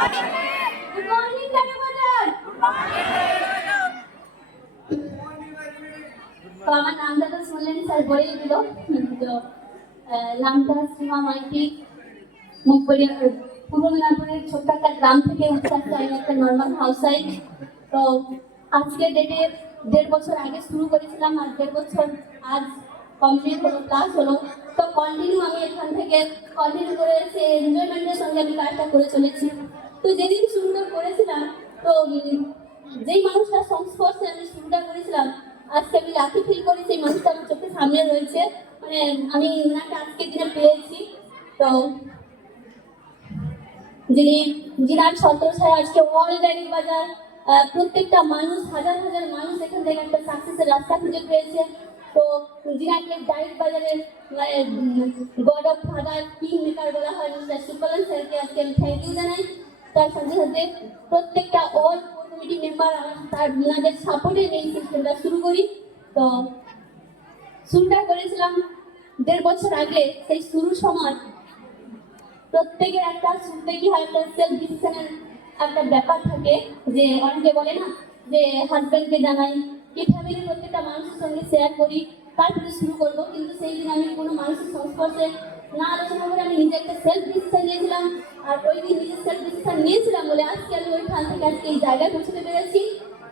আমি house wife তো আজকে ডেটে দেড় বছর আগে শুরু করেছিলাম আর দেড় বছর আজ কমপ্লিট হলো হলো তো কন্টিনিউ আমি এখান থেকে কন্টিনিউ করে এনজয়মেন্টের সঙ্গে আমি কাজটা করে চলেছি। তো যেদিন শুরুটা করেছিলাম, তো যেই মানুষটার সংস্পর্শে আমি শুরুটা করেছিলাম, আজকে আমি লাকি ফিল করি, সেই মানুষটা আমার চোখের সামনে রয়েছে। মানে আমি ওনাকে আজকে দিনে পেয়েছি। তো যিনি যিনার ছত্রছায় আজকে অল ডাইরি বাজার প্রত্যেকটা মানুষ, হাজার হাজার মানুষ এখান থেকে একটা সাকসেসের রাস্তা খুঁজে পেয়েছে। তো যিনাকে ডাইরেক্ট বাজারের god of father king maker বলা হয়, মিস্টার স্যারকে আজকে আমি থ্যাংক ইউ জানাই। তার সাথে সাথে প্রত্যেকটা অল কমিটি মেম্বার তার ওনাদের সাপোর্টে এই সিস্টেমটা শুরু করি। তো শুরুটা করেছিলাম দেড় বছর আগে, সেই শুরুর সময় প্রত্যেকের একটা শুনতে কি হয়, একটা সেলফ ডিসিশনের একটা ব্যাপার থাকে যে অনেকে বলে না যে হাজব্যান্ডকে জানাই কি ফ্যামিলির প্রত্যেকটা মানুষের সঙ্গে শেয়ার করি, তারপরে শুরু করব। কিন্তু সেই দিন আমি কোনো মানুষের সংস্পর্শে না আলোচনা করে আমি নিজে একটা সেলফ ডিসিশন নিয়েছিলাম, আর ওই দিন নিজের সেলফ ডিসিশন নিয়েছিলাম বলে আজকে আমি ওইখান থেকে আজকে এই জায়গায় পৌঁছতে পেরেছি।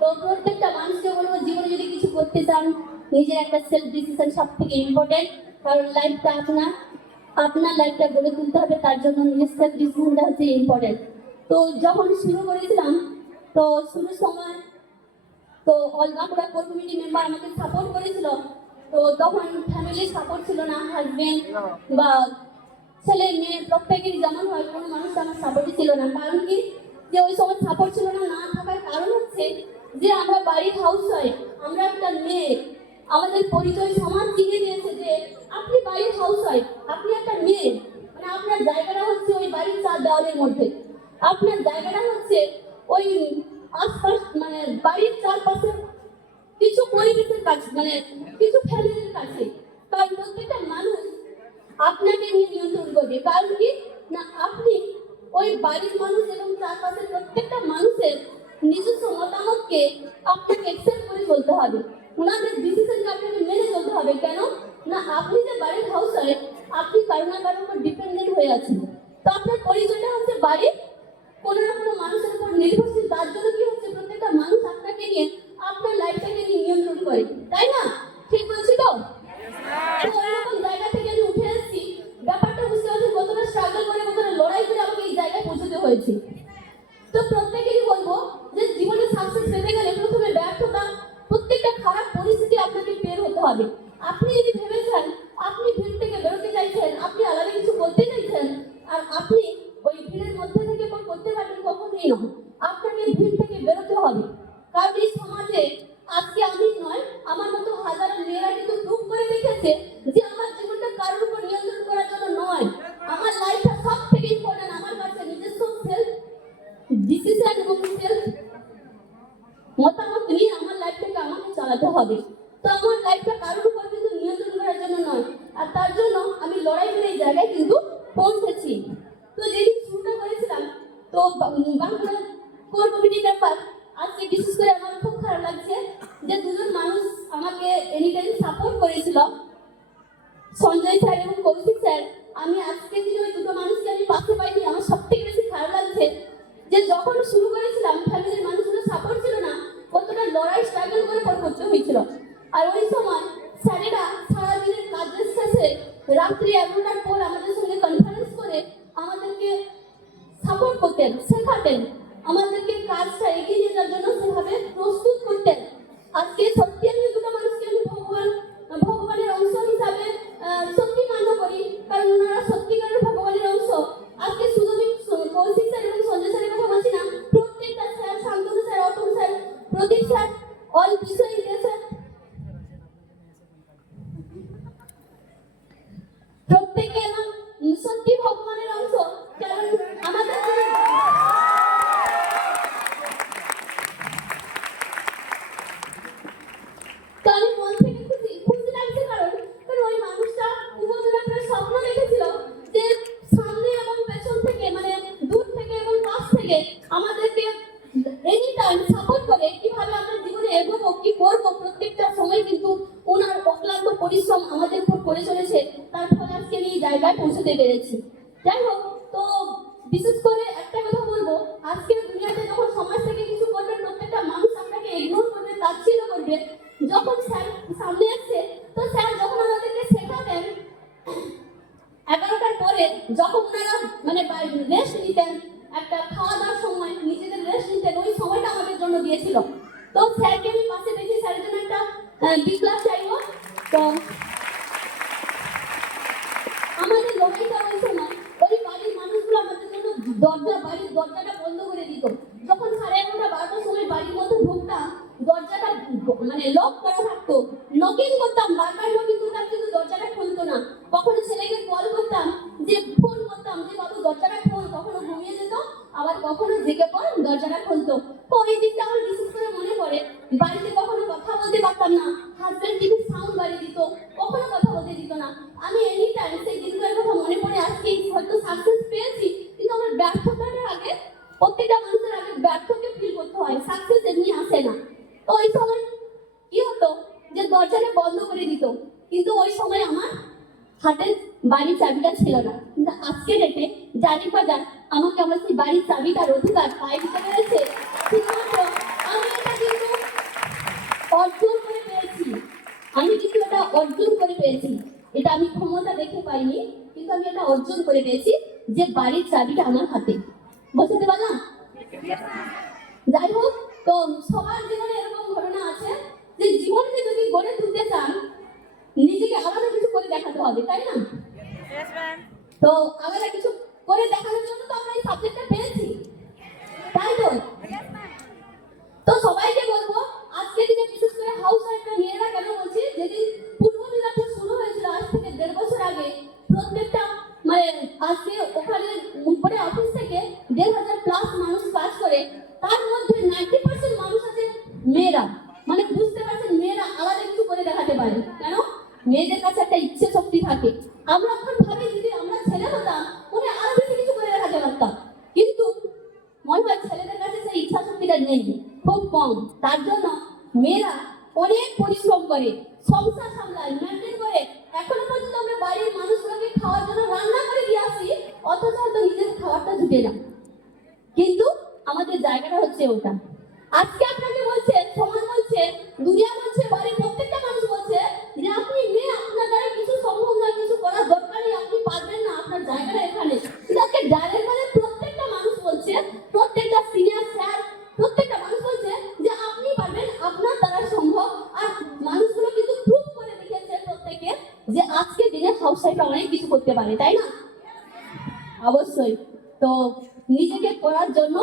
তো প্রত্যেকটা মানুষকে বলব, জীবনে যদি কিছু করতে চান, নিজের একটা সেলফ ডিসিশন সব থেকে ইম্পর্টেন্ট কারণ লাইফটা আপনার আপনার লাইফটা গড়ে তুলতে হবে, তার জন্য নিজের সেলফ ডিসিশনটা হচ্ছে ইম্পর্টেন্ট তো যখন শুরু করেছিলাম, তো শুরুর সময়, তো অলবাঁকুড়া কোর কমিটি মেম্বার আমাকে সাপোর্ট করেছিল তো তখন ফ্যামিলি সাপোর্ট ছিল না হাজবেন্ড বা ছেলে মেয়ে প্রত্যেকেরই যেমন হয় কোনো মানুষ আমার সাপোর্টই ছিল না। কারণ কি? যে ওই সময় সাপোর্ট ছিল না না থাকার কারণ হচ্ছে যে আমরা বাড়ির হাউস ওয়াইফ আমরা একটা মেয়ে। আমাদের পরিচয় সমাজ চিনে দিয়েছে যে আপনি বাড়ির হাউস ওয়াইফ আপনি একটা মেয়ে। মানে আপনার জায়গাটা হচ্ছে ওই বাড়ির চার দেওয়ালের মধ্যে। আপনার জায়গাটা হচ্ছে ওই আশপাশ মানে বাড়ির চারপাশে কিছু পরিবেশের কাছে মানে কিছু ফ্যামিলির কাছে তাই প্রত্যেকটা মানুষ আপনাকে নিয়ে নিয়ন্ত্রণ করবে কারণ কি না আপনি ওই বাড়ির মানুষ এবং চারপাশের প্রত্যেকটা মানুষের নিজস্ব মতামতকে আপনাকে একসেপ্ট করে চলতে হবে ওনাদের ডিসিশনকে আপনাকে মেনে চলতে হবে কেন না আপনি যে বাড়ির হাউস ওয়াইফ আপনি কারও না কারোর উপর ডিপেন্ডেন্ট হয়ে আছেন তো আপনার পরিচয়টা হচ্ছে বাড়ির কোনো না কোনো মানুষের উপর নির্ভরশীল তার জন্য কি হচ্ছে প্রত্যেকটা মানুষ আপনাকে নিয়ে আপনার লাইফটাকে নিয়ে নিয়ন্ত্রণ করে তাই না ঠিক বলছি তো তো ওইরকম জায়গা থেকে আমি উঠে এসেছি ব্যাপারটা বুঝতে পারছি কতটা স্ট্রাগল করে কতটা লড়াই করে আমাকে এই জায়গায় পৌঁছতে হয়েছে তো প্রত্যেকেরই বলব যে জীবনে সাকসেস পেতে গেলে প্রথমে ব্যর্থতা প্রত্যেকটা খারাপ পরিস্থিতি আপনাকে বের হতে হবে আপনি যদি ভেবেছেন আপনি ভিড় থেকে বেরোতে চাইছেন আপনি আলাদা কিছু করতে চাইছেন আর আপনি ওই ভিড়ের মধ্যে থেকে কোন করতে পারবেন কখনোই নয় আপনাকে ভিড় থেকে বেরোতে হবে কারণ এই সমাজে আজকে আমি নয় আমার মতো হাজারো মেয়েরা কিন্তু প্রুভ করে দেখেছে যে আমার জীবনটা কারোর উপর নিয়ন্ত্রণ করার জন্য নয় আমার লাইফটা সব থেকে ইম্পর্টেন্ট আমার কাছে নিজস্ব সেলফ ডিসিশন এবং সেলফ মতামত নিয়ে আমার লাইফটাকে আমাকে চালাতে হবে। তো আমার লাইফটা কারোর উপর কিন্তু নিয়ন্ত্রণ করার জন্য নয়। আর তার জন্য আমি লড়াই করে এই জায়গায় কিন্তু পৌঁছেছি। তো যেদিন শুরুটা করেছিলাম, তো বা- বাংলার কোর কমিটি ব্যাপার আজকে বিশেষ করে আমার খুব খারাপ লাগছে যে দুজন মানুষ আমাকে এনি টাইম সাপোর্ট করেছিল। সঞ্জয় স্যার এবং কৌশিক স্যার, আমি আজকে দিনে ওই দুটো মানুষকে আমি পাশে পাইনি। আমার সব থেকে বেশি খারাপ লাগছে যে যখন শুরু করেছিলাম ফ্যামিলির মানুষগুলো সাপোর্ট ছিল না কতটা লড়াই স্ট্রাগল করে পর করতে হয়েছিল। আর ওই সময় স্যারেরা সারাদিনের কাজের শেষে রাত্রি এগারোটার পর আমাদের প্রদীপ স্যার অল বিষয় স্যার প্রত্যেকে আমার সত্যি ভগবানের অংশ কারণ আমাদের যে- থেকে আমাদেরকে এনি টাইম সাপোর্ট করে কীভাবে আমরা জীবনে এগোবো কি করব প্রত্যেকটা সময় কিন্তু ওনার অক্লান্ত পরিশ্রম আমাদের উপর করে চলেছে তার ফলে আজকে আমি এই জায়গায় পৌঁছতে পেরেছি যাই হোক, তো বিশেষ করে একটা কথা বলব আজকের দুনিয়াতে যখন সমাজ থেকে কিছু করবে, প্রত্যেকটা মানুষ আপনাকে ইগনোর করবে তাচ্ছিল্য করবে। যখন স্যার সামনে আসছে, তো স্যার যখন আমাদেরকে শেখাতেন এগারোটার পরে যখন ওনারা মানে রেস্ট নিতেন, একটা খাওয়া দাওয়ার সময়, নিজেদের রেস্ট নিতেন, ওই সময়টা আমাদের জন্য দিয়েছিল। তো স্যারকে আমি পাশে দেখি, স্যারের জন্য একটা বিক্লাস চাইব তো আমাদের লড়াইটা ওই সময় ওই বাড়ির মানুষগুলো আমাদের জন্য দরজা বাড়ির দরজাটা বন্ধ করে দিত যখন সাড়ে এগারোটা বারোটার সময় বাড়ির মধ্যে ঢুকতাম দরজাটা ব- মানে লক করা থাকতো নকিং করতাম বারবার নকিং করতাম কিন্তু দরজাটা খুলতো না কখনো ছেলেকে কল করতাম যে ফোন করতাম যে বাবু দরজাটা খোল কখনো ঘুমিয়ে যেত আবার কখনো জেগে পর দরজাটা খুলতো তো ওই দিকটা আমার বিশেষ করে মনে পড়ে বাড়িতে কখনো কথা বলতে পারতাম না হাজবেন্ড টিভির সাউন্ড বাড়িয়ে দিত কখনো কথা বলতে দিত না আমি এনি টাইম সেই দিনগুলোর কথা মনে পড়ে আজকে হয়তো সাকসেস পেয়েছি কিন্তু আমার ব্যর্থতার আগে প্রত্যেকটা মানুষের আগে ব্যর্থকে করতে হয় সাকসেস এমনি আসে না। ওই সময় কি হতো যে দরজাটা বন্ধ করে দিত। কিন্তু ওই সময় আমার হাতের বাড়ির চাবিটা ছিল না। কিন্তু আজকে ডেটে জানি বাজার আমাকে আমার সেই বাড়ির চাবিটার অধিকার পাই দিতে পেরেছে। আমি অর্জন করে পেয়েছি। আমি কিন্তু এটা অর্জন করে পেয়েছি। এটা আমি ক্ষমতা দেখে পাইনি, কিন্তু আমি এটা অর্জন করে পেয়েছি যে বাড়ির চাবিটা আমার হাতে। বোঝাতে পারলাম? যাই হোক তো সবার জীবনে এরকম ঘটনা আছে যে জীবনকে যদি গড়ে তুলতে চান নিজেকে আলাদা কিছু করে দেখাতে হবে তাই না? তো আলাদা কিছু করে দেখানোর জন্য তো আমরা এই সাবজেক্টটা পেয়েছি তাই তো তো সবাইকে বলব আজকে দিনে বিশেষ করে হাউস ওয়াইফরা মেয়েরা কেন বলছি যেদিন পূর্ব মিলাপুর শুরু হয়েছিল আজ থেকে দেড় বছর আগে প্রত্যেকটা মানে আজকে ওখানে উপরে অফিস থেকে দেড় হাজার প্লাস মানুষ কাজ করে তার মধ্যে নাইনটি পার্সেন্ট মানুষ আছে মেয়েরা মানে বুঝতে পারছেন মেয়েরা আলাদা কিছু করে দেখাতে পারে কেন মেয়েদের কাছে একটা ইচ্ছে শক্তি থাকে। আমরা এখন ভাবি যদি আমরা ছেলে হতাম, মনে আরও বেশি কিছু করে দেখাতে পারতাম কিন্তু মনে হয় ছেলেদের কাছে সেই ইচ্ছা শক্তিটা নেই, খুব কম। তার জন্য মেয়েরা অনেক পরিশ্রম করে, সংসার সামলায় মেনটেন করে। এখনও পর্যন্ত আমরা বাড়ির মানুষগুলোকে খাওয়ার জন্য রান্না করে দিয়ে আসি, অথচ হয়তো নিজের খাবারটা জুটে না। কিন্তু আমাদের জায়গাটা হচ্ছে ওটা। আজকে আপনাকে বলছে, সমাজ বলছে, দুনিয়া বলছে বাড়ির প্রত্যেকটা মানুষ বলছে যে আপনি মেয়ে আপনার দ্বারা কিছু সম্ভব না কিছু করার দরকার নেই আপনি পারবেন না আপনার জায়গাটা এখানে কিন্তু আজকে ডাইরেক্ট মানে প্রত্যেকটা মানুষ বলছে প্রত্যেকটা সিনিয়র স্যার প্রত্যেকটা মানুষ বলছে যে আপনি পারবেন আপনার দ্বারা সম্ভব আর মানুষগুলো কিন্তু প্রুভ করে দেখিয়েছে প্রত্যেকে যে আজকে দিনে হাউস ওয়াইফ অনেক কিছু করতে পারে তাই না? অবশ্যই। তো নিজেকে করার জন্য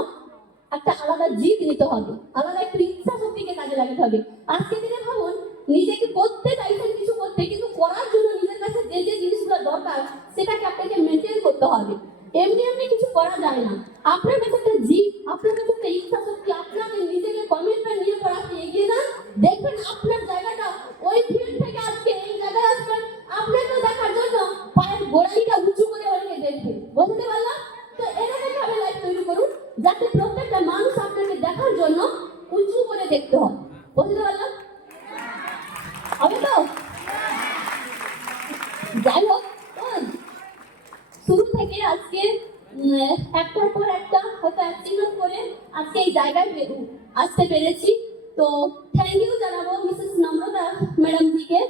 একটা আলাদা জিদ নিতে হবে আলাদা একটা ইচ্ছা শক্তিকে কাজে লাগাতে হবে আজকে দিনে ভাবুন নিজেকে করতে চাইছেন কিছু করতে কিন্তু করার জন্য নিজের কাছে যে যে জিনিসগুলো দরকার সেটাকে আপনাকে মেনটেন করতে হবে এমনি এমনি কিছু করা যায় না আপনার কাছে একটা জিদ আপনার কাছে একটা ইচ্ছা শক্তি আপনাকে নিজেকে কমিটমেন্ট নিয়ে পর আপনি এগিয়ে যান দেখবেন আপনার জায়গাটা ওই ফিল্ড থেকে আজকে এই জায়গায় আসবেন আপনাকে দেখার জন্য পায়ের গোড়ালিটা উঁচু করে অনেকে দেখবে বুঝতে পারলাম তো এরকম ভাবে লাইফ তৈরি করুন যাতে প্রত্যেকটা মানুষ আপনাকে দেখার জন্য উঁচু করে দেখতে হয় বুঝতে পারলাম হবে তো যাই হোক ওই, শুরু থেকে আজকে উম, একটার পর একটা হয়তো অ্যাচিভমেন্ট করে আজকে এই জায়গায় পে- আসতে পেরেছি তো থ্যাংক ইউ জানাব মিসেস নম্রতা ম্যাডাম জিকে।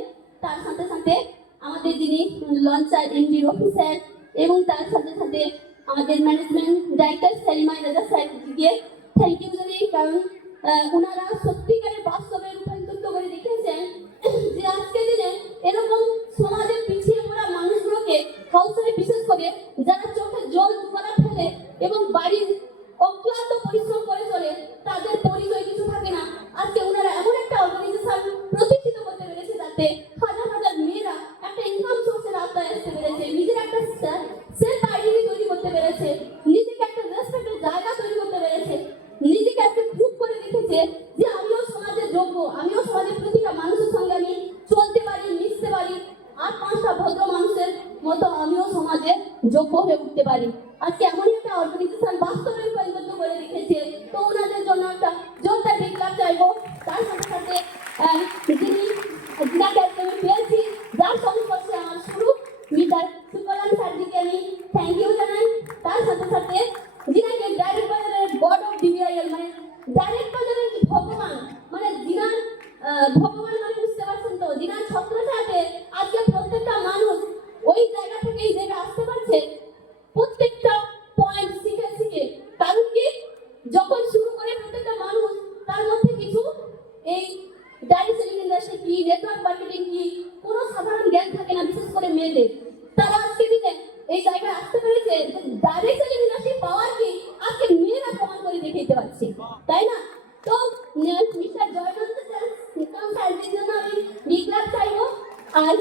তার সাথে সাথে আমাদের যিনি লঞ্চার এমডির অফিসার এবং তার সাথে সাথে আমাদের ম্যানেজমেন্ট ডাইরেক্টর সেলিমা রাজা স্যারকে থ্যাংক ইউ জানাই কারণ ওনারা সত্যিকারের বাস্তবে রূপান্তরিত করে দেখিয়েছেন যে আজকে দিনে এরকম সমাজের পিছিয়ে পড়া মানুষগুলোকে হাউস বিশেষ করে যারা চোখে জল দুবারা ফেলে এবং বাড়ির অক্লান্ত পরিশ্রম দিচ্ছে যে আমিও সমাজের যোগ্য আমিও সমাজের প্রতিটা মানুষের সঙ্গে আমি চলতে পারি, মিশতে পারি। আর পাঁচটা ভদ্র মানুষের মতো আমিও সমাজে যোগ্য হয়ে উঠতে পারি। আজকে এমন একটা অর্গানাইজেশন বাস্তবে পরিবর্তন করে রেখেছে। তো ওনাদের জন্য একটা জোরদার বিজ্ঞাপ চাইব। তার সাথে সাথে যিনি, যিনাকে আজকে আমি পেয়েছি, যার সংস্পর্শে আমার শুরু মিটার সুকলাম স্যারজিকে আমি থ্যাংক ইউ জানাই। তার সাথে সাথে আর